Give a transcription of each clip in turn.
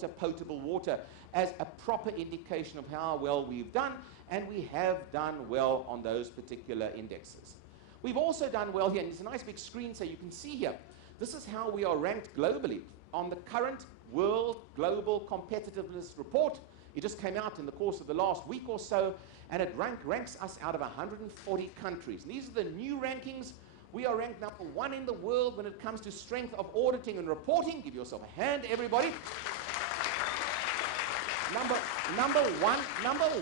water, potable water, as a proper indication of how well we've done, and we have done well on those particular indexes. We've also done well here, and it's a nice big screen so you can see here. This is how we are ranked globally on the current World Global Competitiveness Report. It just came out in the course of the last week or so, and it ranks us out of 140 countries. And these are the new rankings. We are ranked number 1 in the world when it comes to strength of auditing and reporting. Give yourself a hand, everybody. Number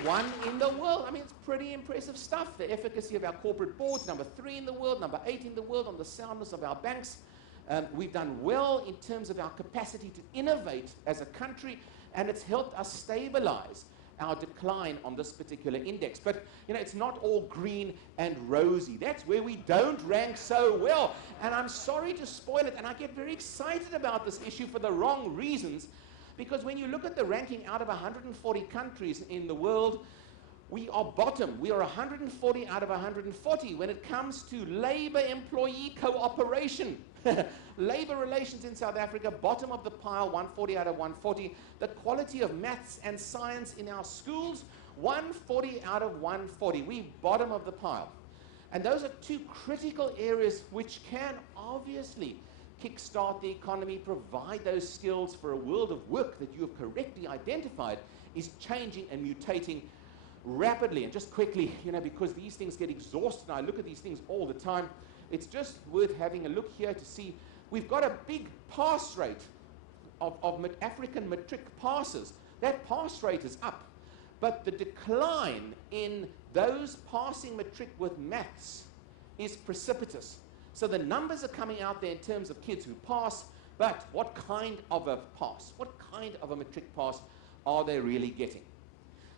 one in the world. I mean, it's pretty impressive stuff. The efficacy of our corporate boards, number 3 in the world, number 8 in the world on the soundness of our banks. We've done well in terms of our capacity to innovate as a country, and it's helped us stabilize our decline on this particular index. But, you know, it's not all green and rosy. That's where we don't rank so well. And I'm sorry to spoil it, and I get very excited about this issue for the wrong reasons, because when you look at the ranking out of 140 countries in the world, we are bottom. We are 140 out of 140 when it comes to labor-employee cooperation. Labor relations in South Africa, bottom of the pile, 140 out of 140. The quality of maths and science in our schools, 140 out of 140. We bottom of the pile. And those are 2 critical areas which can obviously kickstart the economy, provide those skills for a world of work that you have correctly identified is changing and mutating rapidly. And just quickly, you know, because these things get exhausted, and I look at these things all the time, it's just worth having a look here to see. We've got a big pass rate of African matric passes. That pass rate is up, but the decline in those passing matric with maths is precipitous. So the numbers are coming out there in terms of kids who pass, but what kind of a pass, what kind of a matric pass are they really getting?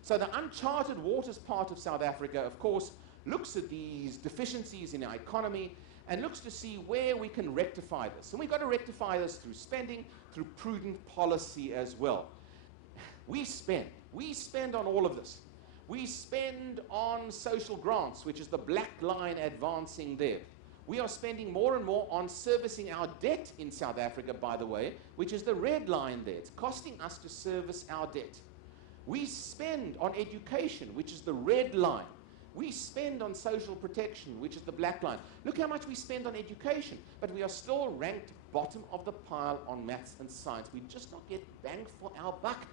So the Uncharted Waters part of South Africa, of course, looks at these deficiencies in our economy and looks to see where we can rectify this. And we've got to rectify this through spending, through prudent policy as well. We spend on all of this. We spend on social grants, which is the black line advancing there. We are spending more and more on servicing our debt in South Africa, by the way, which is the red line there. It's costing us to service our debt. We spend on education, which is the red line. We spend on social protection, which is the black line. Look how much we spend on education, but we are still ranked bottom of the pile on maths and science. We just not get bang for our buck,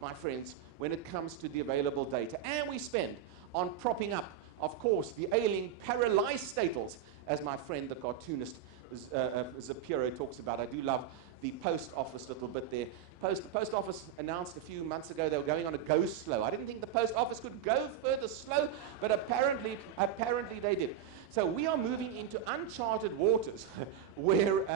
my friends, when it comes to the available data. And we spend on propping up, of course, the ailing paralyzed statals, as my friend, the cartoonist, Zapiro talks about. I do love the post office little bit there. The post office announced a few months ago they were going on a go slow. I didn't think the post office could go further slow, but apparently they did. So we are moving into uncharted waters where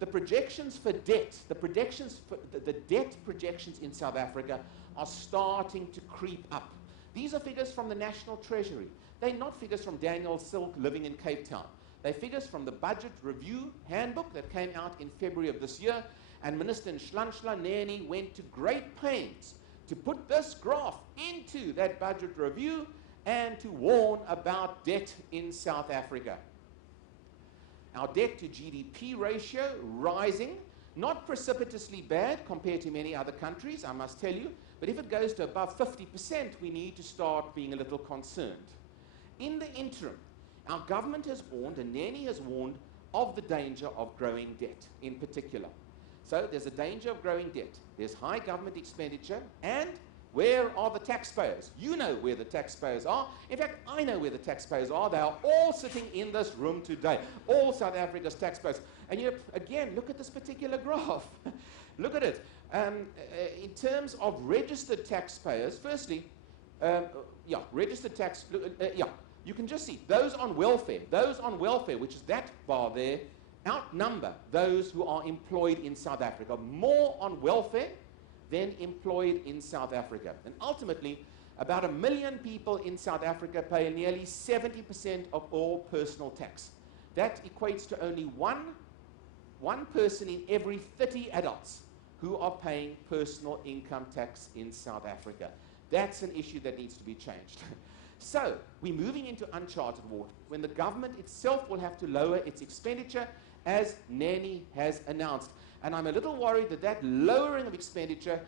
the projections for debt, the debt projections in South Africa are starting to creep up. These are figures from the National Treasury. They're not figures from Daniel Silke living in Cape Town. They're figures from the Budget Review Handbook that came out in February of this year, and Minister Nhlanhla Nene went to great pains to put this graph into that budget review and to warn about debt in South Africa. Our debt to GDP ratio rising, not precipitously bad compared to many other countries, I must tell you, but if it goes to above 50%, we need to start being a little concerned. In the interim, our government has warned, and Nene has warned, of the danger of growing debt in particular. So there's a danger of growing debt. There's high government expenditure, and where are the taxpayers? You know where the taxpayers are. In fact, I know where the taxpayers are. They are all sitting in this room today, all South Africa's taxpayers. And you again, look at this particular graph. Look at it. In terms of registered taxpayers, firstly, registered tax, you can just see those on welfare, which is that bar there, outnumber those who are employed in South Africa. More on welfare than employed in South Africa. And ultimately, about 1 million people in South Africa pay nearly 70% of all personal tax. That equates to only one person in every 30 adults who are paying personal income tax in South Africa. That's an issue that needs to be changed. So, we're moving into uncharted water when the government itself will have to lower its expenditure, as Nene has announced. And I'm a little worried that that lowering of expenditure